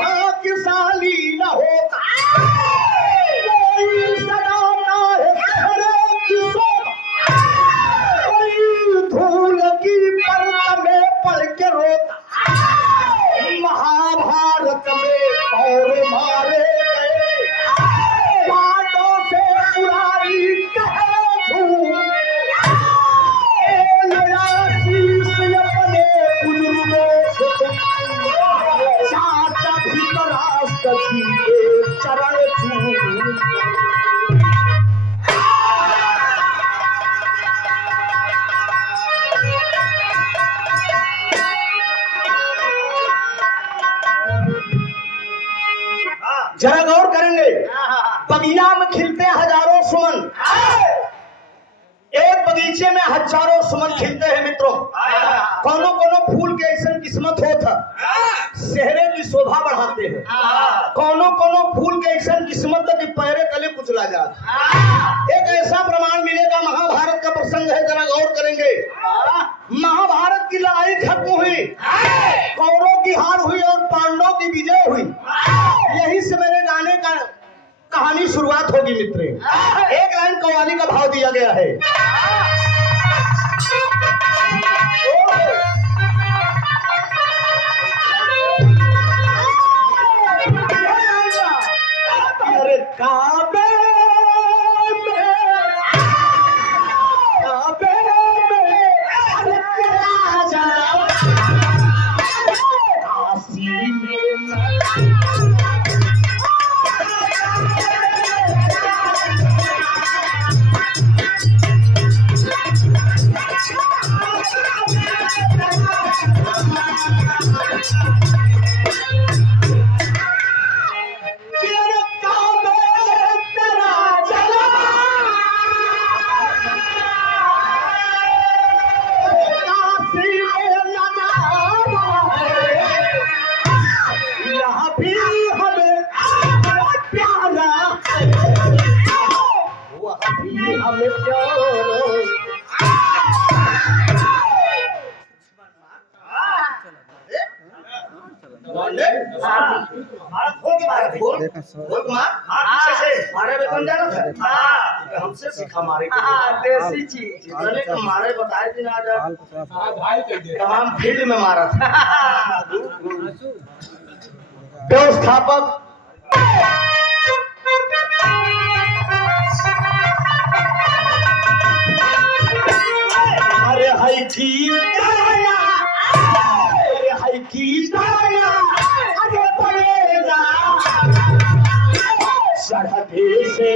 वहाँ किसानी न होता, कोई सजाता है शहरों की शोभा, कोई धूल की परत में पड़ के रोता। महाभारत में कौरव मारे गए, पांडवों से पुरानी कहे झूठ, नया शीश अपने बुजुर्गों से चाचा धृतराष्ट्र जी के चरण छूए। जरा गौर करेंगे, बगिया में खिलते हजारों सुमन, एक बगीचे में हजारों सुमन खिलते हैं मित्रों। कोनो कोनो फूल के ऐसा किस्मत होता सेहरे की शोभा बढ़ाते हैं, कोनो कोनो फूल के ऐसा किस्मत कि पैरे तले कुचला जाता। एक ऐसा प्रमाण मिलेगा, महाभारत का प्रसंग है, जरा गौर करेंगे। महाभारत की लड़ाई खत्म हुई, कौरवों की हार हुई और पांडवों की विजय हुई। यही से मेरे गाने का कहानी शुरुआत होगी मित्र। एक लाइन कव्वाली का भाव दिया गया है। अरे काबे में राजा काशी में हमसे सीखा मारे देसी चीज मारे बताए दिन तमाम फील्ड में मारा था। व्यवस्थापक अरे हाई की अरे पड़ेगा चढ़ते से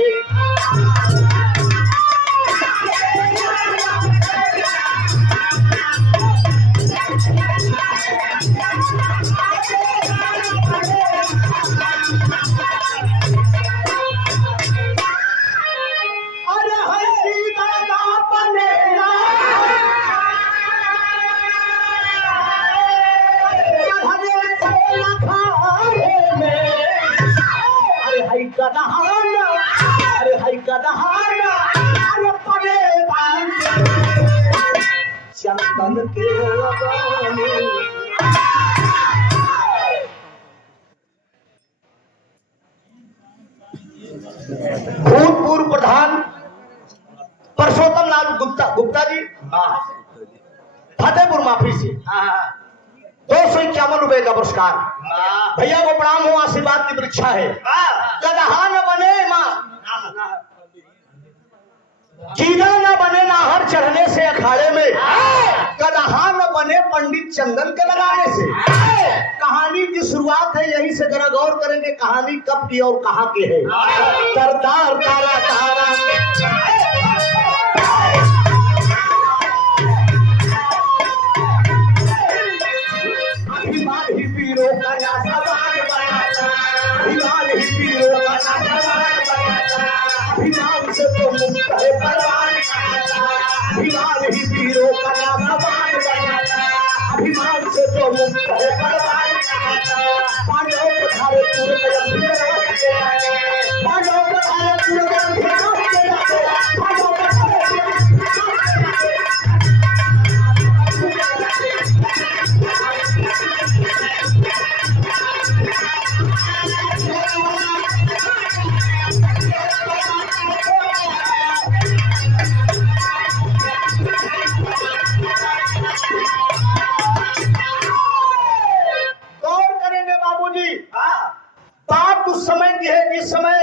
चंदन के भूतपूर्व प्रधान परसोत्तम लाल गुप्ता जी फतेहपुर माफी से 251 रुपए का पुरस्कार। भैया को प्रणाम हो, आशीर्वाद की परीक्षा है। गदहा न बने माँ कीड़ा न बने नाहर चढ़ने से अखाड़े में, गदहा न बने पंडित चंदन के लगाने से। कहानी की शुरुआत है यही से, जरा गौर करेंगे कहानी कब की और कहाँ की है। तरतार तारा तारा अभिमान ही पीरों का नासवान बनाता, अभिमान ही पीरों का नासवान बनाता, अभिमान से तो मुक्त है परवान बनाता, अभिमान ही पीरों का नासवान बनाता, अभिमान से तो मुक्त है परवान बनाता। पांडव पधारे पूरे गंभीर राज के आए, पांडव पधारे पूरे गंभीर राज के आए, पांडव पधारे गौर करेंगे बाबूजी, बात उस समय की है जिस समय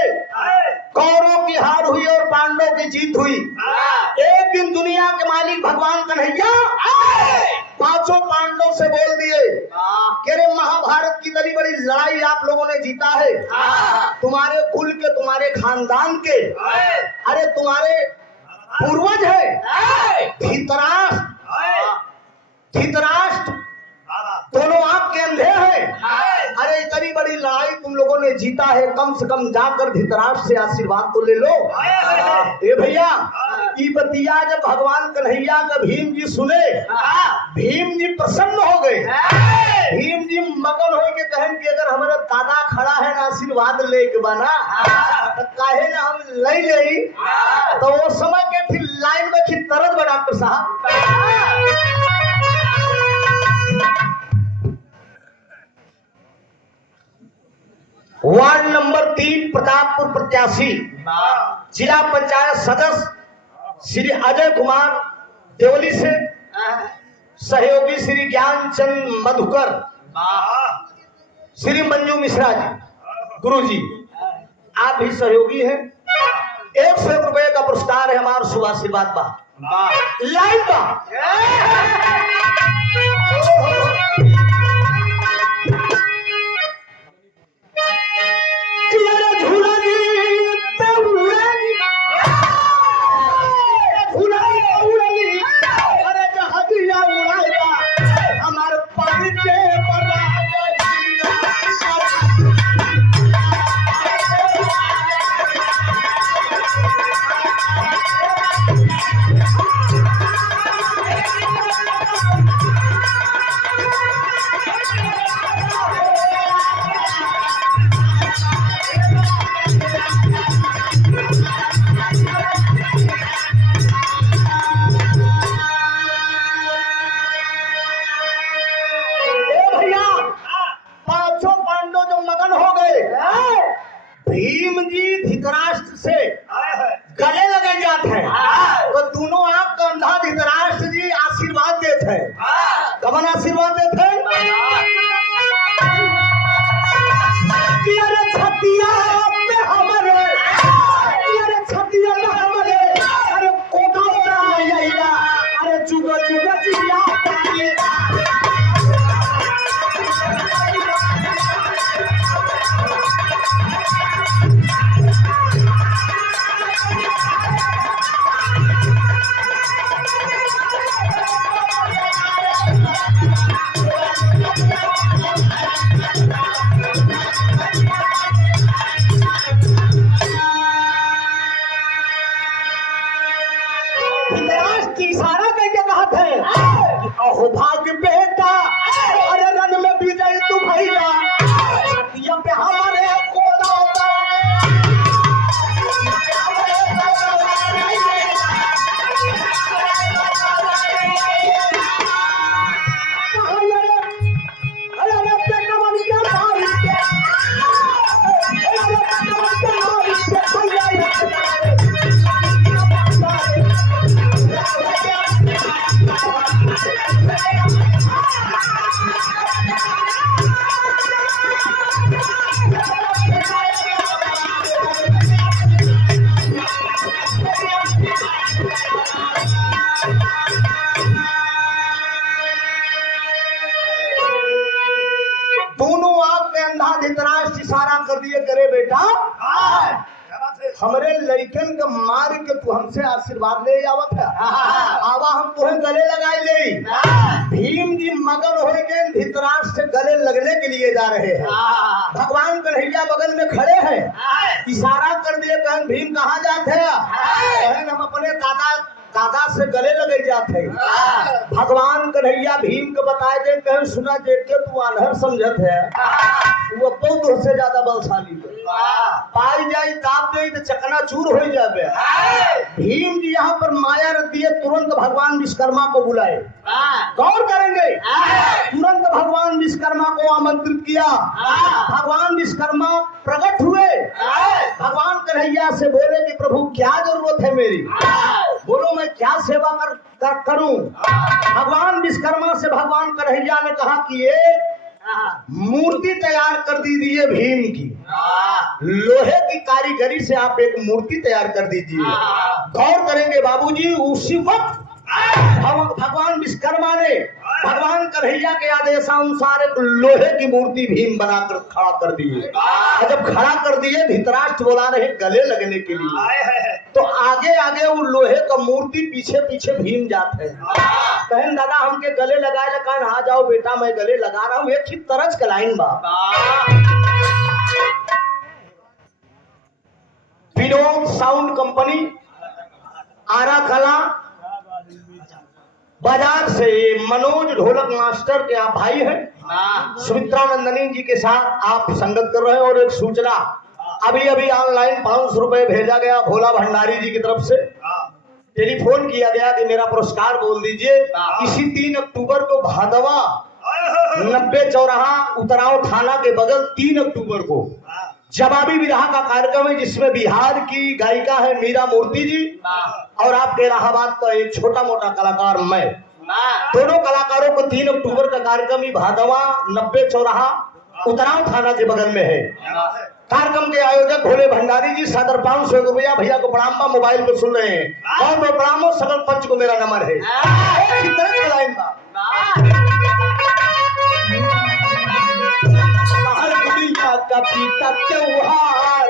कौरवों की हार हुई और पांडवों की जीत हुई। एक दिन दुनिया के मालिक भगवान कन्हैया पांचों पांडवों से बोल दिए कि अरे महाभारत की बड़ी बड़ी लड़ाई आप लोगों ने जीता है, तुम्हारे कुल के, तुम्हारे खानदान के, अरे तुम्हारे पूर्वज है धृतराष्ट्र, धृतराष्ट्र दोनों आपके अंधे हैं। अरे इतनी बड़ी लड़ाई तुम लोगों ने जीता है, कम से कम जाकर धृतराष्ट्र से आशीर्वाद तो ले लो। ए भैया, ये बतिया जब भगवान कन्हैया का भीम जी सुने, भीम जी प्रसन्न हो गए। भीम जी मगन हो के कहन कि अगर हमारा दादा खड़ा है ना आशीर्वाद ले के बना तो काहे ना हम ले ले। तो वो समय के फिर लाइन में फिर तरद बा डॉक्टर साहब। वार्ड नंबर 3 प्रतापपुर प्रत्याशी जिला पंचायत सदस्य श्री अजय कुमार देवली से सहयोगी श्री ज्ञानचंद मधुकर, श्री मंजू मिश्रा जी, गुरु जी आप भी सहयोगी हैं। 100 रुपए का पुरस्कार है हमारा शुभ आशीर्वाद बा लाइन बा। भीम जी धृतराष्ट्र से गले लगे जाते हैं तो दोनों आप का अंधा धृतराष्ट्र जी आशीर्वाद देते हैं। कमन आशीर्वाद देते हैं कि अरे छतिया पे हमारे, अरे छतिया पे हमारे, अरे कोटा उड़ा, अरे चुगा चुगा चिड़िया इशारा करके कहा थे अहो भाग्य बेटा, अरे रन में विजय तू भैया, छतिया पे हमारे कोड़ा धृतराष्ट्र इशारा कर दिए करे बेटा हमरे लड़कन के मार के तू हमसे आशीर्वाद ले आवत है, आवा हम तुम्हें गले लगाए ले। भीम जी मगन हो गए धृतराष्ट्र से गले लगने के लिए जा रहे हैं। भगवान कन्हैया बगल में खड़े हैं, इशारा कर दिए कहन भीम कहाँ जाते हैं, हम अपने दादा से गले लगे जाते हैं। भगवान कन्हैया भीम को बताए दे कहें सुना देख के तू अनहर समझत है, वो बहुत से ज्यादा बलशाली है। पाई जाई दाब दे तो चकनाचूर हो जाबे। भीम जी यहाँ पर माया रख दिए, तुरंत भगवान विश्वकर्मा को बुलाए। गौर करेंगे, तुरंत भगवान विश्वकर्मा को आमंत्रित किया। भगवान विश्वकर्मा प्रकट हुए, भगवान कन्हैया से बोले कि प्रभु क्या जरूरत है मेरी, बोलो मैं क्या सेवा करूं। भगवान विश्वकर्मा से भगवान कन्हैया ने कहा कि एक मूर्ति तैयार कर दीजिए भीम की, लोहे की कारीगरी से आप एक मूर्ति तैयार कर दीजिए। गौर करेंगे बाबूजी, उसी वक्त भगवान विश्वकर्मा ने भगवान कन्हैया के आदेशानुसार एक लोहे की मूर्ति भीम बनाकर खड़ा कर दिए। जब खड़ा कर दिए, धृतराष्ट्र बोला रहे गले लगने के लिए, तो आगे आगे वो लोहे का मूर्ति, पीछे पीछे भीम जाते हैं। कहन दादा हमके गले लगाए लगा, आ जाओ बेटा मैं गले लगा रहा हूँ। एक ही तरज का लाइन बा, विनोद साउंड कंपनी आरा कला बाजार से मनोज ढोलक मास्टर के आप भाई हैं, सुमित्रा नंदनी जी के साथ आप संगत कर रहे हैं। और एक सूचना, अभी अभी ऑनलाइन 500 रुपए भेजा गया भोला भंडारी जी की तरफ से। टेलीफोन किया गया कि मेरा पुरस्कार बोल दीजिए। इसी 3 अक्टूबर को भादवा 90 चौराहा उतराव थाना के बगल 3 अक्टूबर को जवाबी विरहा का कार्यक्रम है, जिसमें बिहार की गायिका है मीरा मूर्ति जी और आपके इलाहाबाद का एक छोटा मोटा कलाकार मैं। दोनों कलाकारों को 3 अक्टूबर का कार्यक्रम ही भादवा 90 चौराहा उतराव थाना के बगल में है। कार्यक्रम के आयोजक भोले भंडारी जी, सादर 500 रुपया भैया को प्रणाम। मोबाइल पे सुन रहे हैं, बहुत बहुत प्रणाम। सकल पंच को मेरा नंबर है। का पीता त्योहार,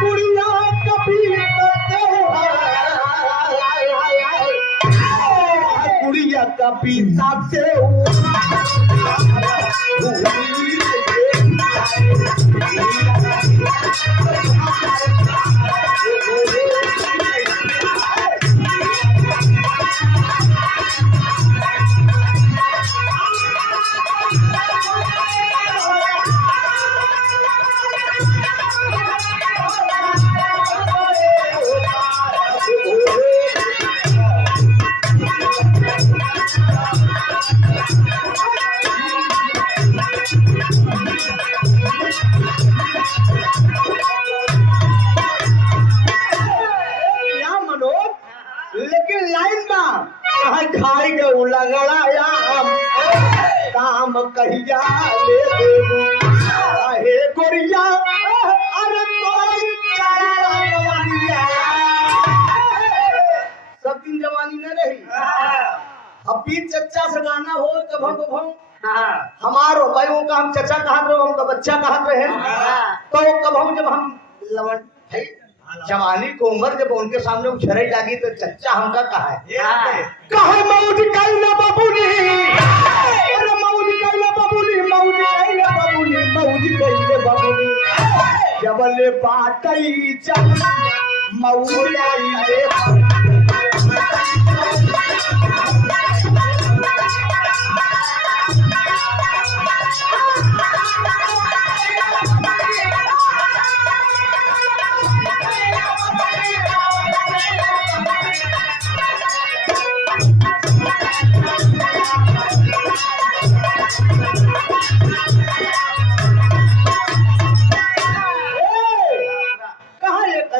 गुड़िया का पीता त्योहार, गुड़िया का पीता खाई गऊ लगड़ाया काम कहिया ले देबू हे गोरिया। अरे सब दिन जवानी न रही। अभी चच्चा से गाना हो कभो हमारो भाइयों का हम चचा कहते रहे, हमका बच्चा कहते हैं। तो कभो जब हम लवन जवानी को उम्र जब उनके सामने उछरई लगी तो चच्चा हमका कहा है मौज कैला बाबूनी, अरे मौज कैला बाबूनी, मौज कैला बाबूनी, मौज कैले बाबूनी, जबले बाटई चल मौज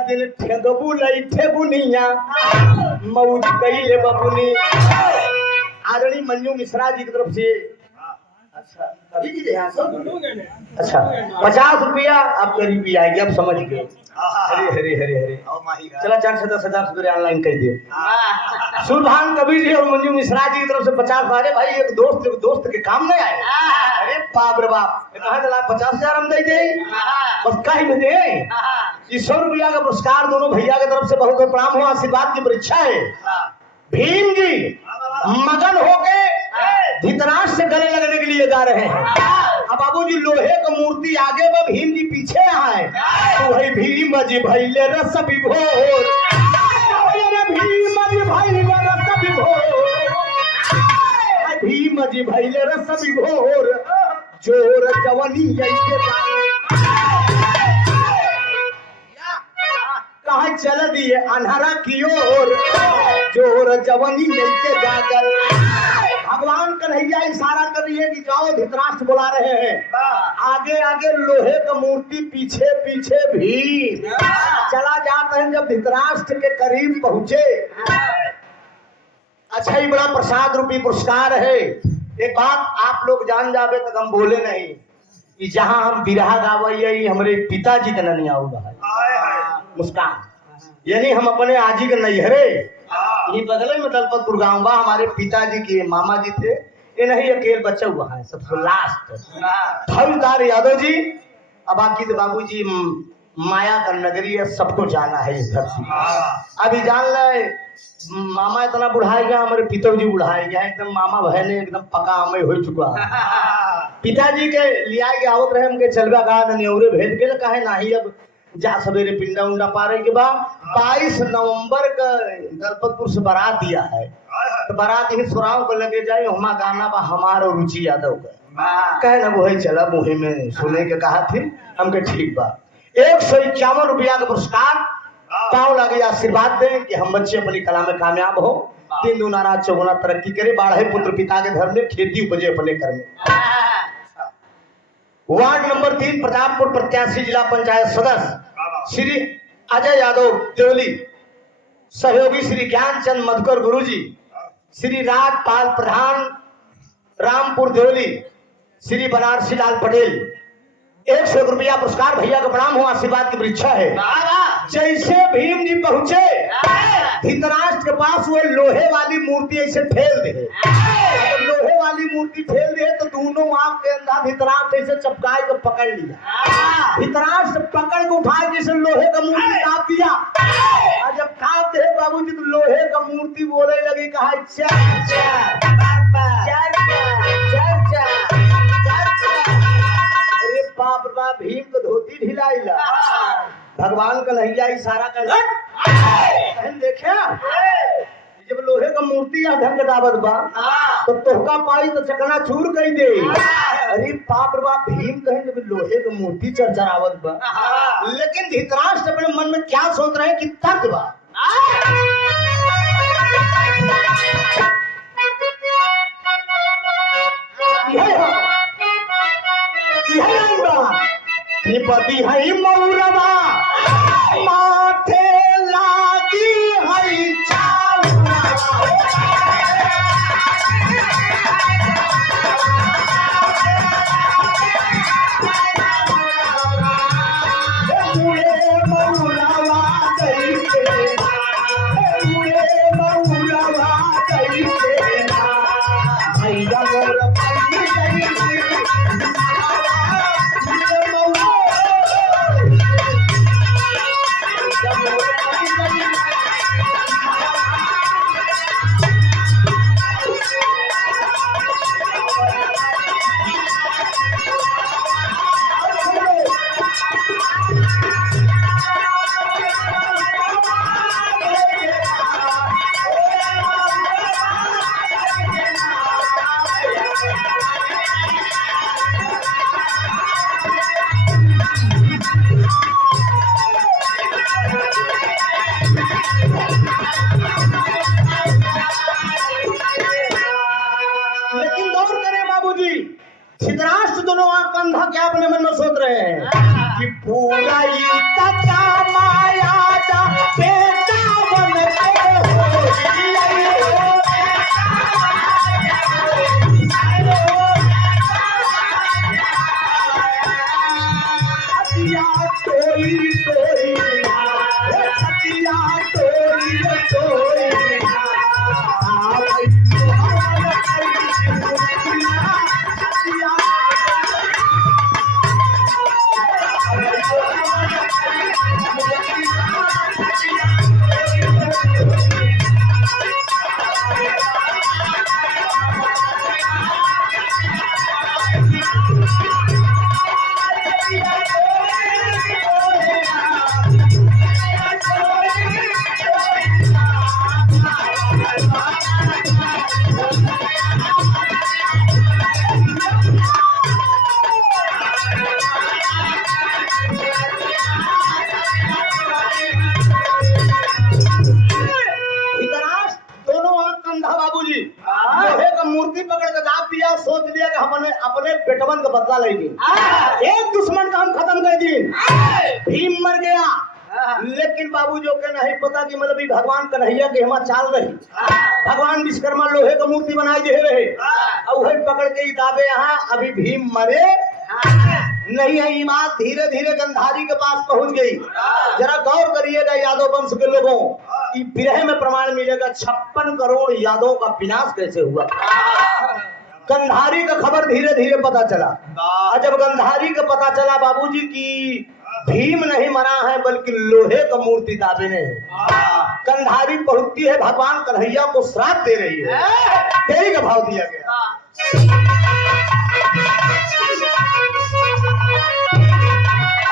कैले ठेगबू लई ठेगुनिया मौज कैले बबुनी। आदरणीय मंजू मिश्रा जी की तरफ से अच्छा 50 रुपया आप करीबी आएगी, आप समझ गए। हरे हरे हरे हरे चला 4 से 10,000 रुपये ऑनलाइन कर दिए। सुल्तान कबीर जी और मंजू मिश्रा जी की तरफ से 50। अरे भाई एक दोस्त के काम नहीं आए। अरे बाप रे बाप, कहा 50,000 हम दे दे बस कहीं में दे। 100 रुपया का पुरस्कार दोनों भैया की तरफ से बहुत बहुत प्रणाम हो, आशीर्वाद की परीक्षा है। भीम जी मगन होके धृतराष्ट्र से गले लगने के लिए जा रहे हैं। अब बाबूजी लोहे का मूर्ति आगे में, भीम जी पीछे आए। तो भाई भीम जी भैले रस विभोर, भीम जी भैले रस विभोर, भीम जी भैले रस विभोर, जोर जवानी ऐसे दिए अन्हारा की ओर, जोर जवानी लेके जाकर। भगवान कन्हैया इशारा कर रही है कि जाओ, धृतराष्ट्र बुला रहे हैं। आगे आगे लोहे का मूर्ति, पीछे पीछे भीम। चला जाता है। जब धृतराष्ट्र के करीब पहुंचे, अच्छा ही बड़ा प्रसाद रूपी पुरस्कार है। एक बात आप लोग जान जावे तक हम बोले नहीं कि जहां हम बिरहा गावैया हमारे पिताजी का नहीं आऊगा है मुस्कान, यानी हम अपने आजी के नैहरे ये बगले में दलपतपुर गाँव बा, हमारे पिताजी के मामा जी थे। ये नहीं अकेले बच्चा हुआ है सबसे लास्ट फौजदार यादव जी। अब बाकी तो बाबू जी माया का नगरी है, सबको जाना है इस धरती। अभी जान ले मामा इतना बुढ़ाए गया, हमारे पिताजी बुढ़ाए गया, एकदम मामा बहन एकदम पका अमय हो चुका है। पिताजी के लिया के आवत रहे हम के चलवा गा न्योरे भेज के कहे नाही। अब जा सवेरे पिंडा उंडा पारे के बाद 22 नवंबर का दलपतपुर से बारात दिया है, तो बारात ही सुराव को लगे जाए। हमा गाना बा हमारो रुचि यादव का कहे ना वो चला मुहे में सुने के कहा थी हमके ठीक बा। 151 रुपया का पुरस्कार पाँव लगे, आशीर्वाद दें कि हम बच्चे अपनी कला में कामयाब हो, 3 दूना रात 4 तरक्की करे, 12 पुत्र पिता के घर में, खेती उपजे अपने घर में। वार्ड नंबर 3 प्रतापपुर प्रत्याशी जिला पंचायत सदस्य श्री अजय यादव देवली, सहयोगी श्री ज्ञानचंद मधुकर गुरुजी, श्री राजपाल प्रधान रामपुर देवली, श्री बनारसी लाल पटेल। 100 रुपया पुरस्कार। भैया का प्रणाम हो, आशीर्वाद की परीक्षा है। जैसे भीम जी पहुंचे धृतराष्ट्र के पास, वो लोहे वाली मूर्ति ऐसे ठेल दे। लोहे वाली मूर्ति ठेल दे तो दोनों आंख के अंदर धृतराष्ट्र ऐसे चपकाए को पकड़ लिया। धृतराष्ट्र पकड़ के उठाए जैसे लोहे का मूर्ति काट दिया। और जब काट दे बाबू जी तो लोहे का मूर्ति बोले लगी, कहा बाप रे बाप, भीम को धोती ढिलाइला। भगवान कन्हैया इशारा कर देखा जब लोहे का मूर्ति या ढंग दावत बा तो तोहका पाई तो चकना चूर कही दे। अरे बाप रे बाप, भीम कहे जब लोहे का मूर्ति चरचरावत बा, लेकिन धृतराष्ट्र अपने मन में क्या सोच रहे कि तक बा। पति है मौरवा माथे लागी है चावला, मुड़े मौरवा कैसे, मुड़े मौरवा कैसे भैया मोर धृतराष्ट्र दोनों आंख कंधा क्या अपने मन में सोच रहे हैं कि पूरा माया जा बेटा बन के बदला लेगी। एक दुश्मन का हम खत्म कर दिए, भीम मर गया। लेकिन बाबू जो के नहीं पता कि मतलब ई भगवान कन्हैया के हमा चाल रही। भगवान विश्वकर्मा लोहे का मूर्ति बनाई दे रहे और वही पकड़ के दाबे यहाँ अभी भीम मरे नहीं है। ईमान धीरे धीरे गंधारी के पास पहुंच गई। जरा गौर करिएगा यादव वंश के लोगों, कि विरह में प्रमाण मिलेगा 56 करोड़ यादवों का विनाश कैसे हुआ। गंधारी का खबर धीरे धीरे पता चला और जब गंधारी का पता चला बाबूजी की भीम नहीं मरा है बल्कि लोहे का मूर्ति दाबे ने गंधारी पहुंचती है, भगवान कन्हैया को श्राप दे रही है। तेरी का भाव दिया गया।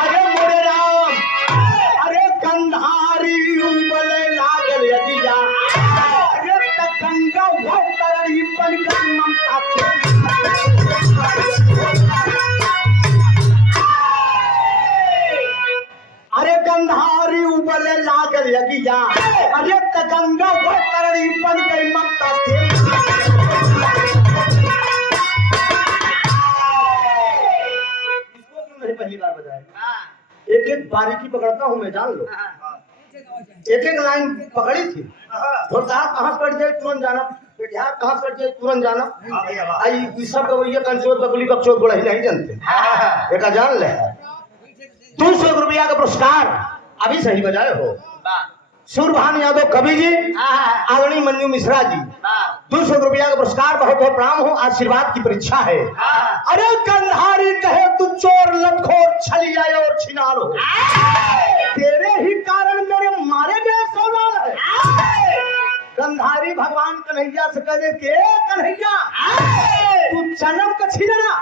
अरे मोरे राम, अरे गंधारी उबले लागल यदिया, अरे त गंगा वो तरही बन गई ममता अरे गंधारी उबले लागल यदिया, अरे त गंगा वो तरही बन गई ममता पहली बार बजाया। एक एक बारीकी पकड़ता हूँ मैं, जान लो। एक एक लाइन पकड़ी थी। ढोलता कहाँ कट जाए तुरंत जाना, पेटिहार कहाँ कट जाए तुरंत जाना। आई सब ये कंचोट बकली कपचोट बड़ा ही नहीं जानते। एक जान ले 200 रुपया का पुरस्कार अभी सही बजाए हो। सूरभान यादव कवि जी, आदरणीय मंजू मिश्रा जी, 200 रुपया का पुरस्कार। बहुत बहुत प्रणाम हो, आशीर्वाद की परीक्षा है। अरे गंधारी कहे तू चोर लतखोर छलिया और छिनार हो, तेरे ही कारण मेरे मारे गए सवाल है। गंधारी भगवान कन्हैया से कहे के कन्हैया तू जन्म का छीना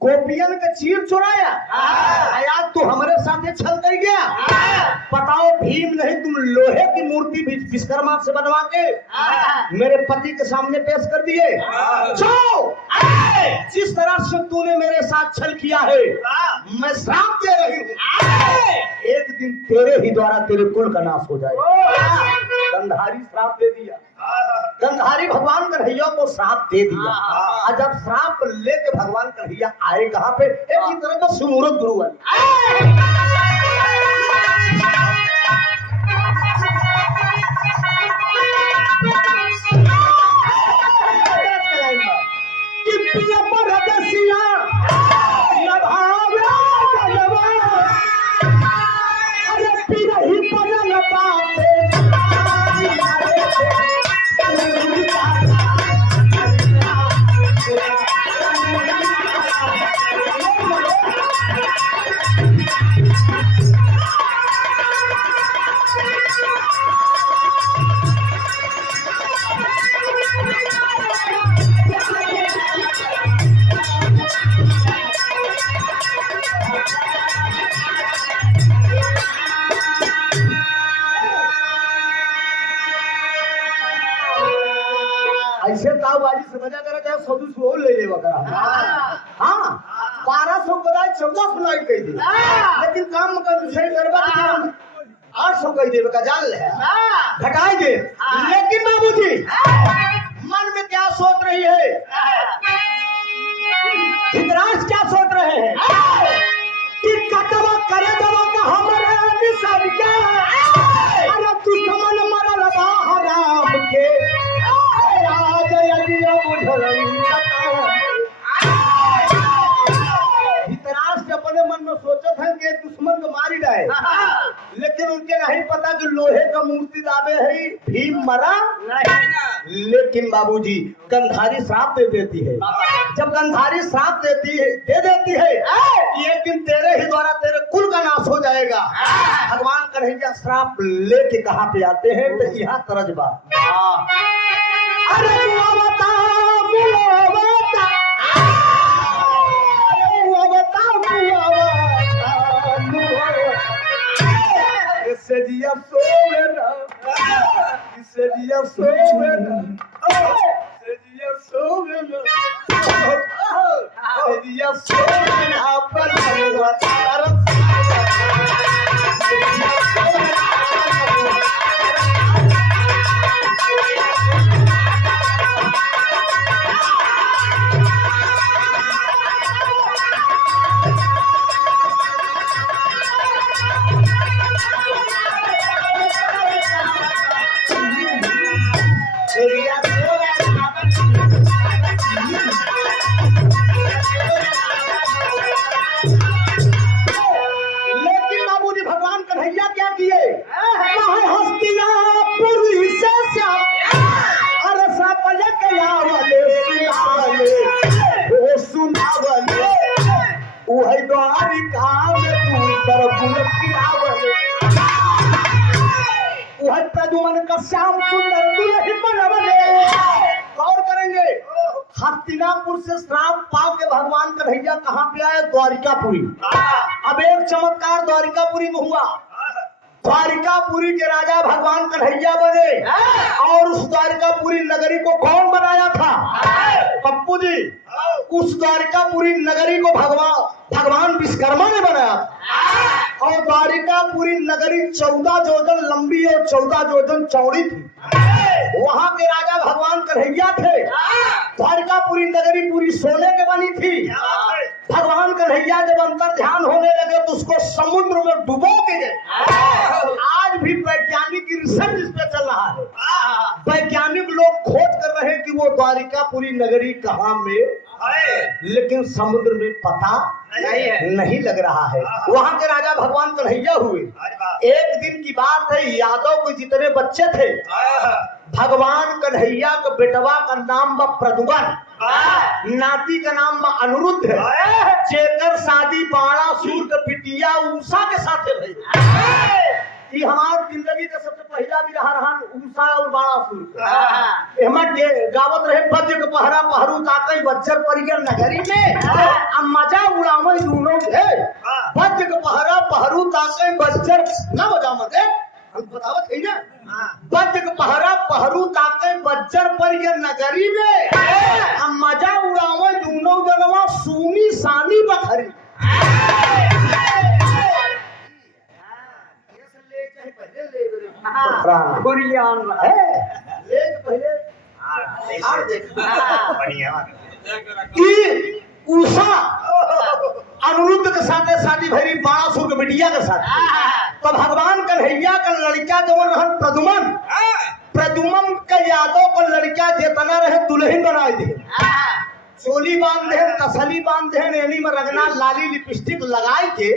गोपियन का चीर चुराया, आज तू हमारे साथ छल कर गया। बताओ भीम नहीं तुम लोहे की मूर्ति विश्वकर्मा से बनवा के मेरे पति के सामने पेश कर दिए। जाओ, जिस तरह से तूने मेरे साथ छल किया है मैं श्राप दे रही हूँ, एक दिन तेरे ही द्वारा तेरे कुल का नाश हो जाएगा। गंधारी श्राप दे दिया। गंधारी भगवान कन्हैया को श्राप दे दिया। और जब श्राप लेके भगवान कन्हैया आए कहाँ पे, एक ही तरह का सुमुहूर्त गुरु है। ऐसे तावबाजी समझा करा चाहे 100 ले लेवा करा। हाँ 1200 बजाय 1400 लाइट कही थी, लेकिन काम का विषय करवा 800 कही देवे का जान ले घटाई दे। लेकिन बाबूजी मन में क्या सोच रही है, धृतराष्ट्र क्या सोच रहे हैं कि कटवा करे दवा का हमारे सब क्या। अरे तू समझ मरल राम के धृतराष्ट्र अपने मन में सोचत है कि दुश्मन को मारी जाए, लेकिन उनके नहीं पता कि लोहे का मूर्ति दाबे है भीम मरा नहीं। लेकिन बाबूजी गंधारी श्राप दे देती है। जब गंधारी श्राप दे देती है कि एक दिन तेरे ही द्वारा तेरे कुल का नाश हो जाएगा। भगवान कन्हैया श्राप लेके कहाँ पे आते हैं तो यहाँ तरजबा। अरे सजिया सोवे ना, सजिया सोवे ना, सजिया सोवे ना, सजिया सोवे ना पर द्वारिका में तू सरगुण खिलावले वह प्रदुमन का श्याम सुंदर दुल्हन बनवले। गौर करेंगे, हस्तिनापुर से श्राप पाव के भगवान कन्हैया कहाँ पे आए? द्वारिकापुरी। अब एक चमत्कार द्वारिकापुरी में हुआ। द्वारिकापुरी के राजा भगवान कन्हैया बने और उस द्वारिकापुरी नगरी को कौन बनाया था? पप्पू जी, उस द्वारिकापुरी नगरी को भगवान विश्वकर्मा ने बनाया था। और द्वारिकापुरी नगरी 14 योजन लंबी और 14 योजन चौड़ी थी। वहां के राजा भगवान कन्हैया थे। द्वारिकापुरी नगरी पूरी सोने के बनी थी। भगवान कन्हैया जब अंतर ध्यान होने लगे तो उसको समुद्र में डुबो के गए। आज भी वैज्ञानिक रिसर्च इस पे चल रहा है। वैज्ञानिक लोग खोज कर रहे हैं कि वो द्वारिकापुरी नगरी कहाँ में, लेकिन समुद्र में पता नहीं लग रहा है। वहां के राजा भगवान कन्हैया हुए। एक दिन की बात है, यादव के जितने बच्चे थे, भगवान कन्हैया के बेटवा का नाम बा प्रदुमन, नाती का नाम बा अनिरुद्ध, जेकर शादी बाणासुर के बिटिया उषा के साथ भई। ये हमार जिंदगी का सबसे पहला भी रहा उषा और बाणासुर। एमन गावत रहे बज्र के पहरा पहरू ताकई बज्जर परिगर नगरी में अब मजा उड़ावे दोनों है। बज्र के पहरा पहरू ताकई बज्जर ना मजा मत है, हम बतावत है ना। बज्र के पहरा पहरू ताकई बज्जर परिगर नगरी में अब मजा उड़ावे दोनों जनवा सूनी सानी बखरी। उषा अनिरुद्ध के साथ शादी भरी बाणासुर के बिटिया के साथ। तो भगवान कन्हैया का लड़का जो रहन प्रदुमन, प्रदुमन के यादव को लड़का जितना रहे दुल्हन बनाई दे। चोली बांध दे, तसली बांध दे, नैनी में रगना लाली लिपस्टिक लगाए के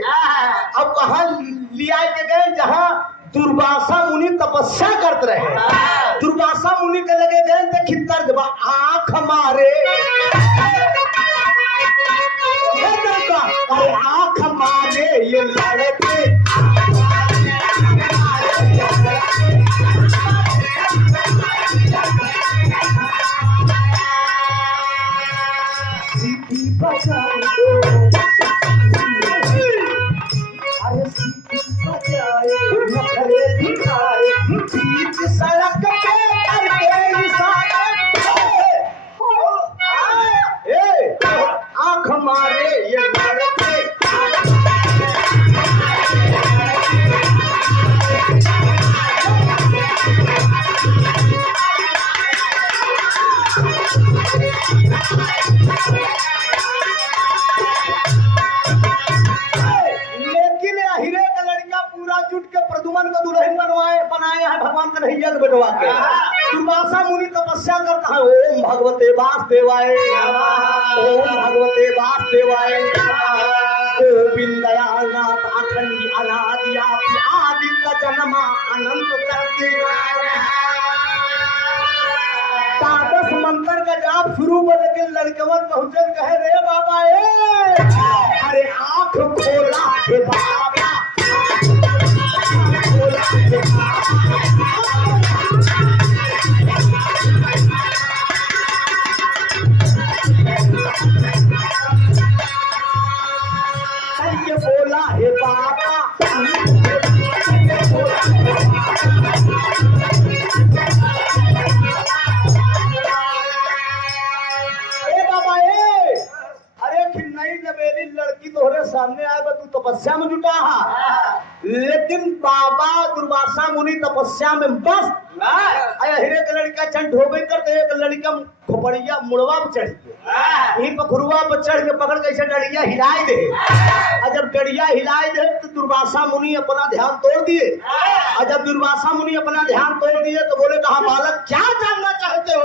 अब कहाँ लिया के गए? जहाँ दुर्वासा मुनि तपस्या करते रहे। दुर्वासा मुनि के लगे गए देखी तर्ज आंख मारे, आंख मारे ये लड़के। सड़क आंख मारे ये लड़के। बनाया है भगवान कन्हैया के बेटवा के। दुर्वासा मुनि तपस्या करता है, ओम भगवते वासुदेवाय, ओम भगवते वासुदेवाय, गोविंद दयालनाथ अखंडी अनादि आदि आदित्य जन्मा अनंत करते। द्वादश मंत्र का जाप शुरू हो, लेकिन लड़कवन पहुंचल कहे रे बाबा अरे आंख खोला हे बाबा। बोला हे बाबा, अरे नई नवेली लड़की तोहरे सामने आए तू तपस्या में जुटा है, लेकिन बाबा दुर्वासा मुनि तपस्या में बस हिरे के लड़का चंड हो गई करते एक लड़का खोपड़िया मुड़वा पर चढ़ गया, पखरुआ पर चढ़ के पकड़ कैसे डरिया हिलाई दे। और जब डरिया हिलाई दे तो दुर्वासा मुनि अपना ध्यान तोड़ दिए। और जब दुर्वासा मुनि अपना ध्यान तोड़ दिए तो बोले कहा बालक क्या जानना चाहते हो?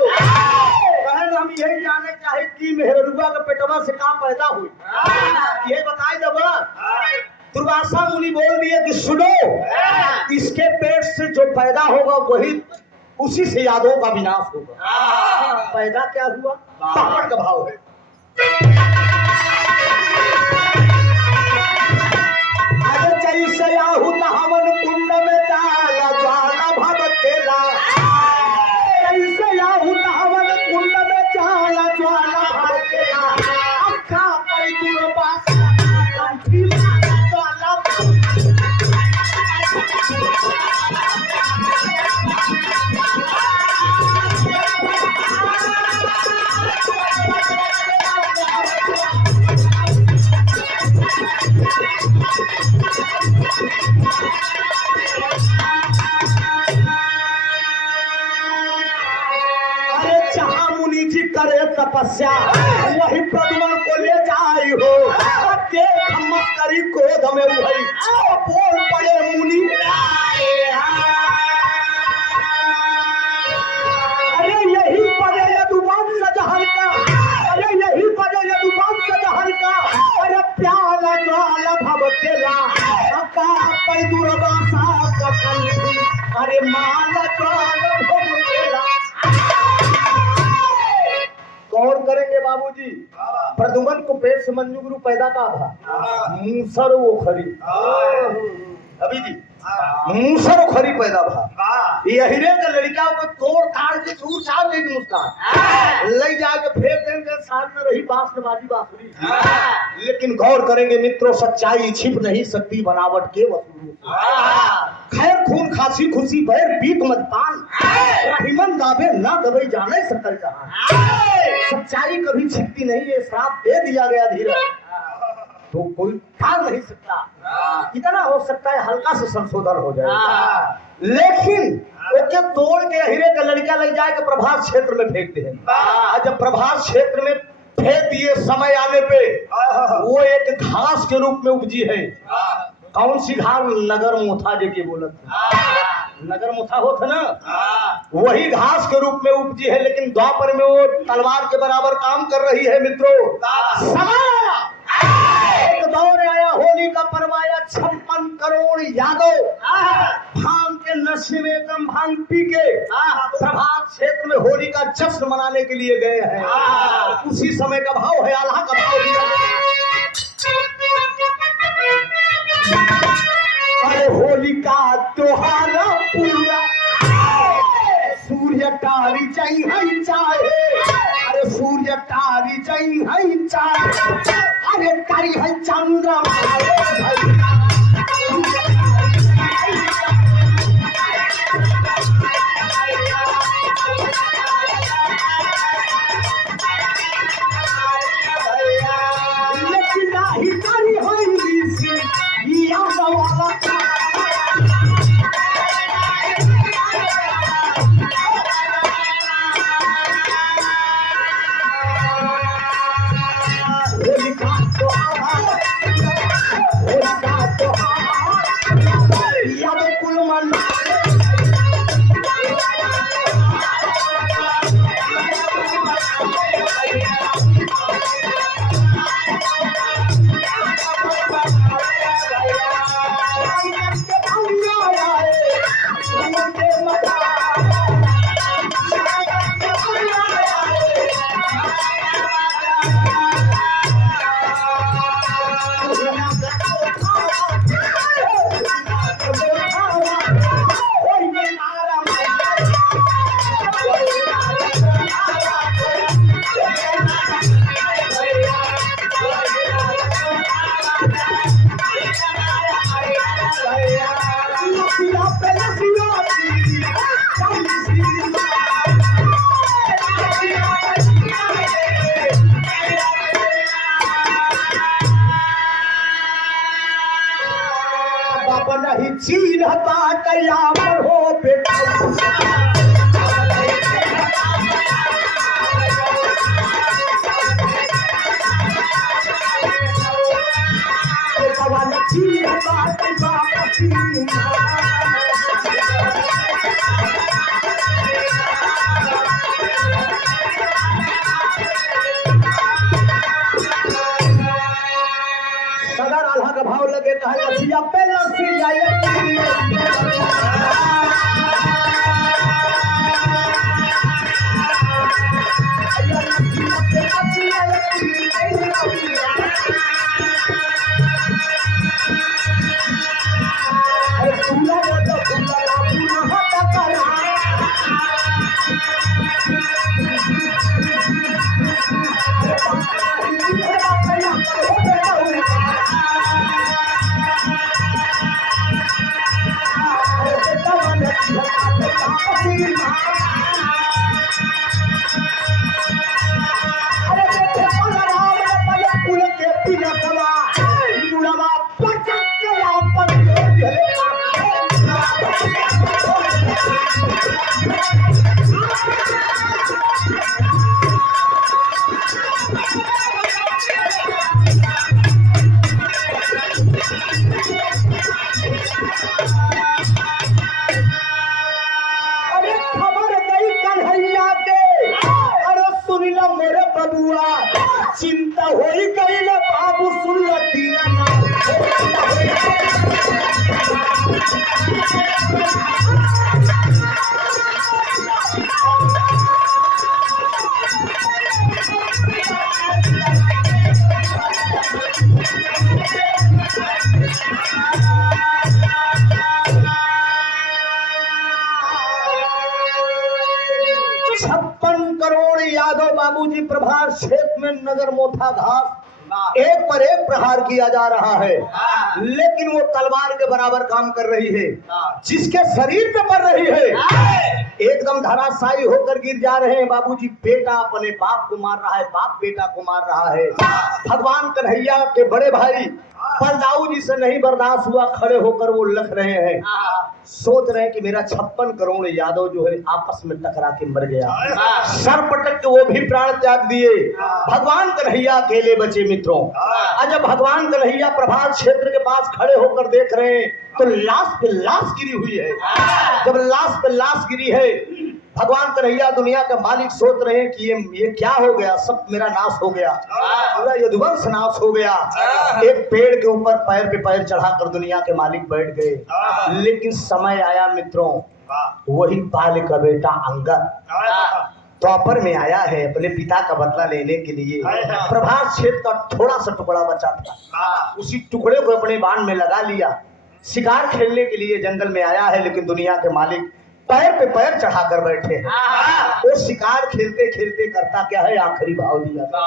कहे हम यही जानना चाहे कि मेहरुआ के पेटवा से कहाँ पैदा हुई, ये बताए जब। दुर्वासा मुनि बोल दिए कि सुनो, इसके पेट से जो पैदा होगा वही उसी से यादवों का विनाश होगा। पैदा क्या हुआ? पापड़ का भाव है। तपस्या वही प्रद्युमन को ले जाई हो। देख मस्करी क्रोध में उभरी बोल पड़े मुनि, अरे यही पड़े यदुवंश जहर का, अरे यही पड़े यदुवंश जहर का, अरे प्याला ज्वाला भवतेला का पर दुर्वासा का कंठी, अरे माला ज्वाला भवतेला। गौर करेंगे बाबूजी, प्रद्युमन को पेट से मंजू गुरु पैदा का था, मूसर वो खरी अभी जी मूसर वो खरी पैदा था। यही रे के लड़का को तोड़ ताड़ के चूर चार देगी मुस्कान ले जाके फेंक देंगे, साथ में रही बांस नवाजी बांसुरी। लेकिन गौर करेंगे मित्रों, सच्चाई छिप नहीं सकती बनावट के वसूलों। खैर खून खांसी खुशी बैर बीत मदपान, रहीमन दावे ना दबई जाने सकल जहां। सच्चाई कभी छिपती नहीं, ये श्राप दे दिया गया धीरज तो कोई टाल नहीं सकता। कितना हो सकता है हल्का से संशोधन हो जाए, लेकिन ओके तोड़ के हीरे का लड़का ले जाए के प्रभास क्षेत्र में फेंक दे। जब प्रभास क्षेत्र में फेंक दिए, समय आने पे वो एक घास के रूप में उपजी है। कौन सी घास? नगर मोथा जेके बोलत, नगर मोथा होता ना, वही घास के रूप में उपजी है। लेकिन द्वापर में वो तलवार के बराबर काम कर रही है। मित्रों, समय एक दौर आया, होली का पर्व आया, 56 करोड़ यादव भांग के नशे में एकदम भांग पी के प्रभात क्षेत्र में होली का जश्न मनाने के लिए गए हैं। उसी समय का भाव है, आल्हा का भाव दिया। अरे होली का त्योहार पूरा सूर्य टारी चाई है चाहे, अरे सूर्य टारी चाई है चाहे, अरे टारी है चंद्रमा चीन पाटया पर हो बेटा चीन पाटया सदर आल्हा का भाव लगे कहा लसिया पे लसी जाए चिंता होई गईल बाबू सुन ल तीरा नाम करोड़ यादव बाबूजी प्रभात क्षेत्र में नगर मोथा घास एक पर एक प्रहार किया जा रहा है, लेकिन वो तलवार के बराबर काम कर रही है। जिसके शरीर पे पड़ रही है एकदम धराशायी होकर गिर जा रहे हैं बाबूजी। बेटा अपने बाप को मार रहा है, बाप बेटा को मार रहा है। भगवान कन्हैया के बड़े भाई बलदाऊ जी से नहीं बर्दाश्त हुआ, खड़े होकर वो लख रहे हैं, सोच रहे हैं कि मेरा 56 करोड़ यादव जो है आपस में टकरा के मर गया। सर पटक के वो भी प्राण त्याग दिए, भगवान कन्हैया अकेले बचे मित्रों। और जब भगवान कन्हैया प्रभात क्षेत्र के पास खड़े होकर देख रहे हैं तो लाश पे लाश गिरी हुई है। जब लाश पे लाश गिरी है, भगवान कन्हैया दुनिया का मालिक सोच रहे हैं कि ये क्या हो गया, सब मेरा नाश हो गया, पूरा यदुवंश नाश हो गया। एक पेड़ के ऊपर पैर पे पैर चढ़ाकर दुनिया के मालिक बैठ गए। लेकिन समय आया मित्रों, वही बाल का बेटा अंगद द्वापर में आया है अपने पिता का बदला लेने के लिए। प्रभात क्षेत्र का थोड़ा सा टुकड़ा बचा था, उसी टुकड़े को अपने बाण में लगा लिया। शिकार खेलने के लिए जंगल में आया है, लेकिन दुनिया के मालिक पैर पे पैर चढ़ाकर बैठे हैं। वो शिकार खेलते खेलते करता क्या है, आखिरी भाव दिया था।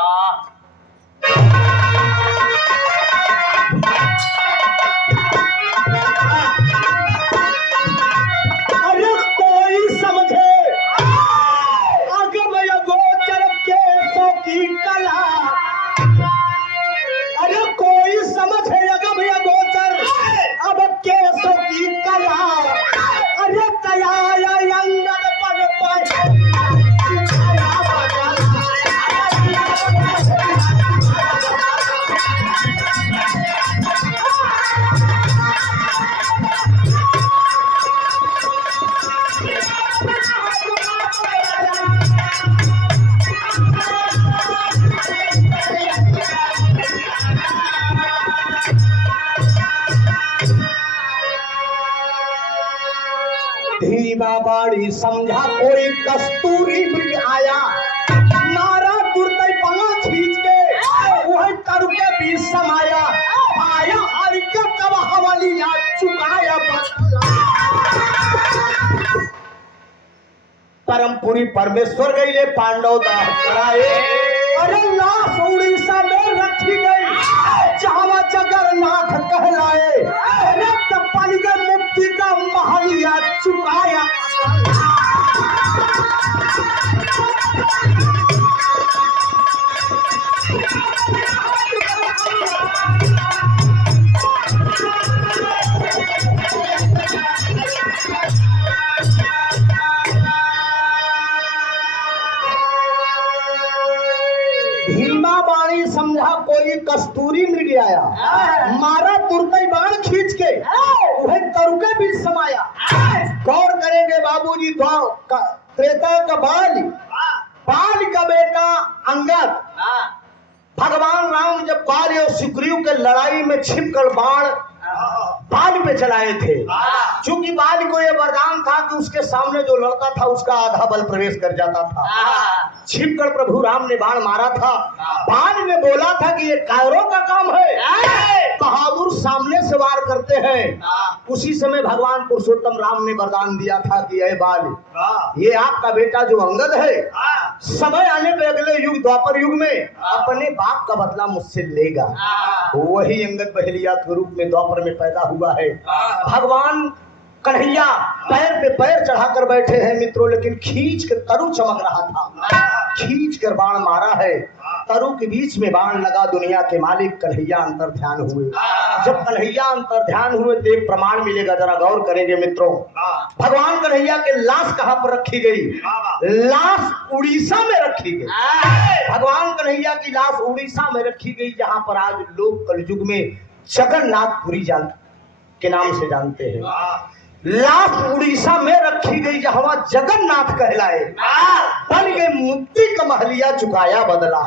अरे कोई समझे अगम गोचर केसों की कला, अरे कोई समझे अगम गोचर अब केसों की कला। अरे दया अंगद पर धीमा बाड़ी समझा कोई कस्तूरी मृग आया, मारा तुरते पंगा खींच के वही तरु के बीच समाया। आया हर के कब हवालिया चुकाया परमपुरी परमेश्वर गई ले पांडव दाह कराए। अरे लाश उड़ीसा में रखी गई जहां जगन्नाथ कहलाए। अरे तपन के मुक्ति का महलिया चुकाया। भीमा बाणी समझा कोई कस्तूरी मृग आया, मारा तुरते बाण खींच के वह तरुके भी समाया। गौर करेंगे बाबूजी, त्रेता का बाल का बेटा अंगद, भगवान राम जब बाल और सुग्रीव के लड़ाई में छिपकर बाण बाल पे चलाए थे, क्योंकि बाल को यह वरदान था कि उसके सामने जो लड़ता था उसका आधा बल प्रवेश कर जाता था। छिपकर प्रभु राम ने बाण मारा था। बाण ने बोला था कि ये कायरों का काम है, बहादुर सामने से वार करते हैं। उसी समय भगवान पुरुषोत्तम राम ने वरदान दिया था कि ये बाल, ये आपका बेटा जो अंगद है, समय आने पे अगले युग द्वापर युग में अपने बाप का बदला मुझसे लेगा। वही अंगद बहेलिया के रूप में द्वापर में पैदा हुआ है। भगवान कन्हैया पैर पे पैर चढ़ाकर बैठे हैं मित्रों, लेकिन खींच कर तरु चमक रहा था, खींच कर बाण मारा है। तरु के बीच में बाण लगा। दुनिया के मालिक कन्हैया अंतर ध्यान हुए। जब कन्हैया अंतर ध्यान हुए तो एक प्रमाण मिलेगा, जरा गौर करेंगे मित्रों। भगवान कन्हैया के लाश कहां पर रखी गई? लाश उड़ीसा में रखी गई। भगवान कन्हैया की लाश उड़ीसा में रखी गई, जहां पर आज लोग कलयुग में जगन्नाथपुरी के नाम से जानते हैं। लाश उड़ीसा में रखी गई जहाँ जगन्नाथ कहलाए, बन गए मुक्ति का महलिया चुकाया बदला।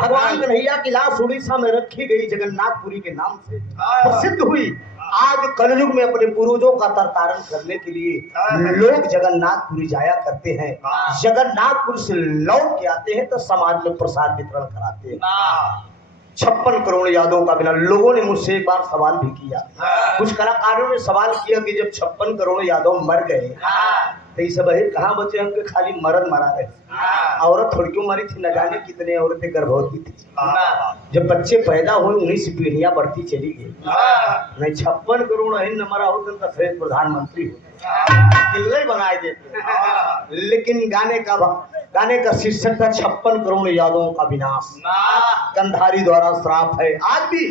भगवान कन्हैया की लाश उड़ीसा में रखी गई जगन्नाथपुरी के नाम से प्रसिद्ध हुई। आज कलयुग में अपने पूर्वजों का तरतारण करने के लिए लोग जगन्नाथपुरी जाया करते हैं। जगन्नाथपुर से लौट के आते हैं तो समाज में प्रसाद वितरण कराते हैं। 56 करोड़ यादों का बिना लोगों ने मुझसे एक बार सवाल भी किया, कुछ कलाकारों ने सवाल किया कि जब 56 करोड़ यादव मर गए तो ये सब है कहाँ बचे, हमके खाली मर्द मरा रहे, औरत थोड़ी क्यों मरी थी, न जाने कितने औरतें गर्भवती थी। जब बच्चे पैदा हुए उन्हीं से पीढ़ियां बढ़ती चली गई। नहीं 56 करोड़ ही न मरा होते तो फिर प्रधानमंत्री होते, किले बनाए देते। लेकिन गाने का शीर्षक था 56 करोड़ यादवों का विनाश। कंधारी द्वारा श्राप है। आज भी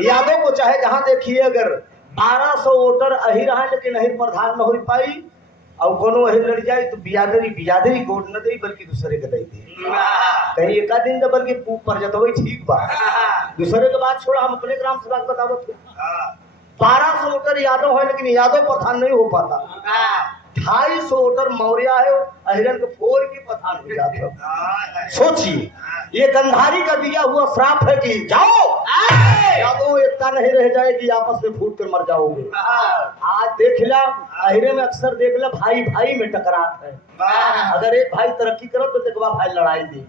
यादव को चाहे जहां देखिए, अगर 1200 वोटर अही रहा लेकिन अही प्रधान न हो पाई और कोनो अही लड़ जाए तो बियादरी वोट न दे बल्कि दूसरे के दे कहीं एक दिन दबल के पर जतवे ठीक बा। दूसरे के बात छोड़ा, हम अपने ग्राम सभा बतावत 1200 वोटर यादव है लेकिन यादव प्रधान नहीं हो पाता। 250 वोटर मौर्य है, अहिरन को फोड़ के प्रधान हो जाता। सोचिए, ये गंधारी का दिया हुआ श्राप है कि जाओ यादव एकता नहीं रह जाएगी, आपस में फूट कर मर जाओगे। आज देख ला, अहिरे में अक्सर देख ला भाई भाई में टकरात है। अगर एक भाई तरक्की करो तो देखवा भाई लड़ाई दे,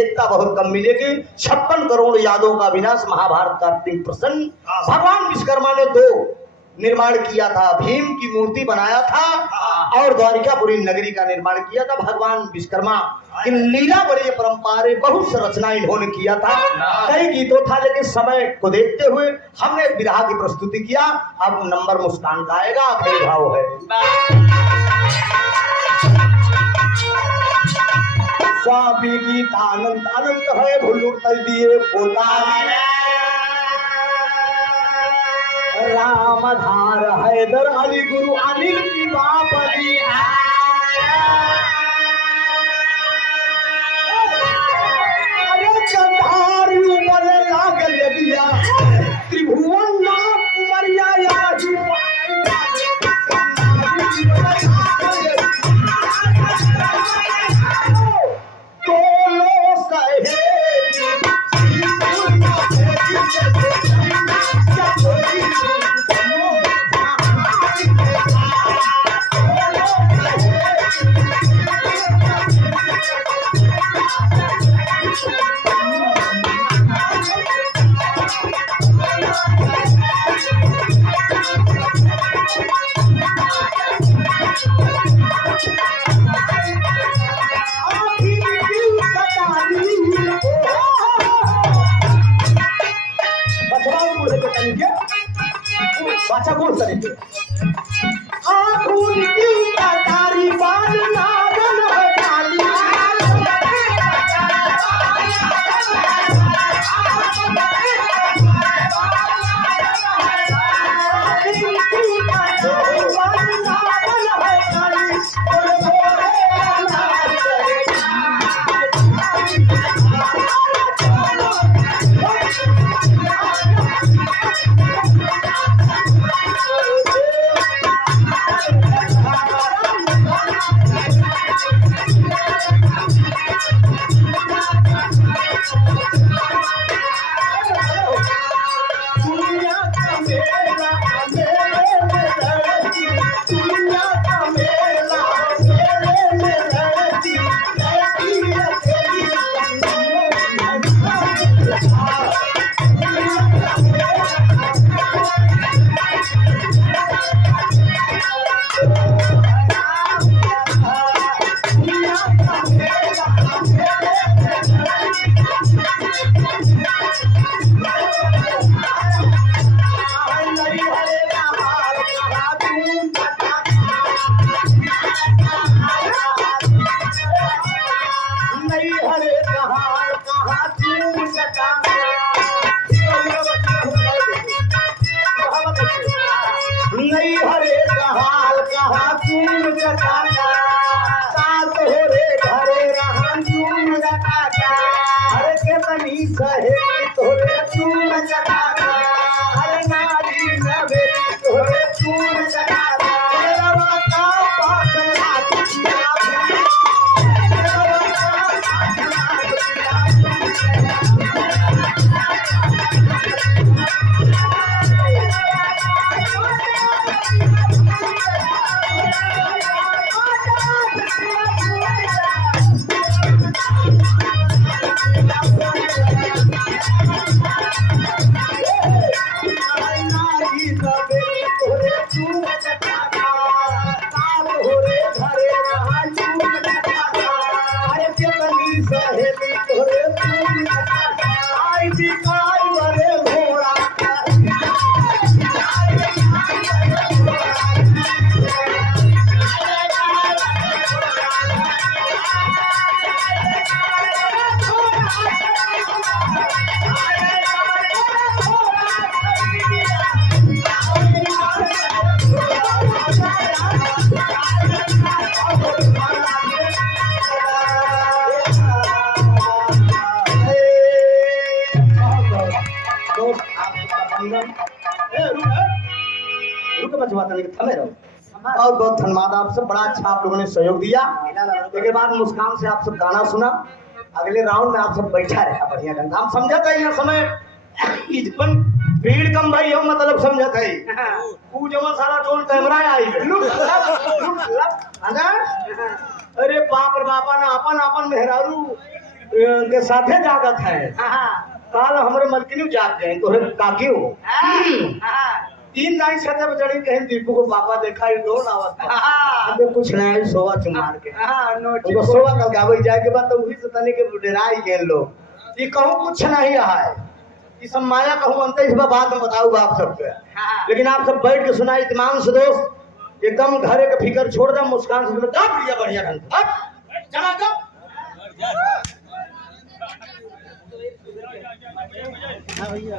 एकता बहुत कम मिलेगी। 56 करोड़ यादव का विनाश महाभारत का अंतिम प्रसंग। भगवान विश्वकर्मा ने 2 निर्माण किया था, भीम की मूर्ति बनाया था और द्वारिकापुरी नगरी का निर्माण किया था। भगवान विश्वकर्मा की लीला बड़ी परंपरा, बहुत सा रचना इन्होंने किया था, कई गीतों था, लेकिन समय को देखते हुए हमने विरहा की प्रस्तुति किया। अब नंबर मुस्कान का आएगा, आखिरी भाव है। स्वामी गीत आनंद अनंत है, भुल्लुर तल दिए पोता रामधार हैदर अली गुरु अनिल की बाप जी। अरे कंधारी उमर लागल दिया त्रिभुवन नाम उमरिया याजू तोलो सहेली बाचा बोल करेंगे आखुन की तारी बाल नागन है काली आई सबे तोरे तू साथ हो रे घरे रहा तू अरे केतनी सहेली तोरे तू आई बिकाई बरे घोड़ा दोस्त रुक बचवाता नहीं थमे रहो बहुत बहुत धन्यवाद आप सब बड़ा अच्छा आप लोगों ने सहयोग दिया उसके बाद मुस्कान से आप सब गाना सुना अगले राउंड में आप सब बैठा रहा बढ़िया ढंग हम समझा था यह समय इजपन भीड़ कम भाई हो मतलब समझा था तू जमा सारा टोल कैमरा आई अरे बाप रे बापा ना अपन अपन मेहरारू के साथे जागत है काल हमरे मलकिनी जाग गए तो काकी हो 3 लाइन छते पे चढ़ी कहीं दीपू को पापा देखा ये डोर आवत हमने कुछ ना है सोवा चुमार के उनको सोवा कल गावे जाए के बाद तो वही से तने के डराई गेल लोग ये कहूं कुछ नहीं रहा है ये सब माया कहूं अंत इस बात में बताऊं आप सबके लेकिन आप सब बैठ के सुना इत्मीनान से दोस्त एकदम घरे के फिकर छोड़ दे मुस्कान से बढ़िया ढंग चला हाँ भैया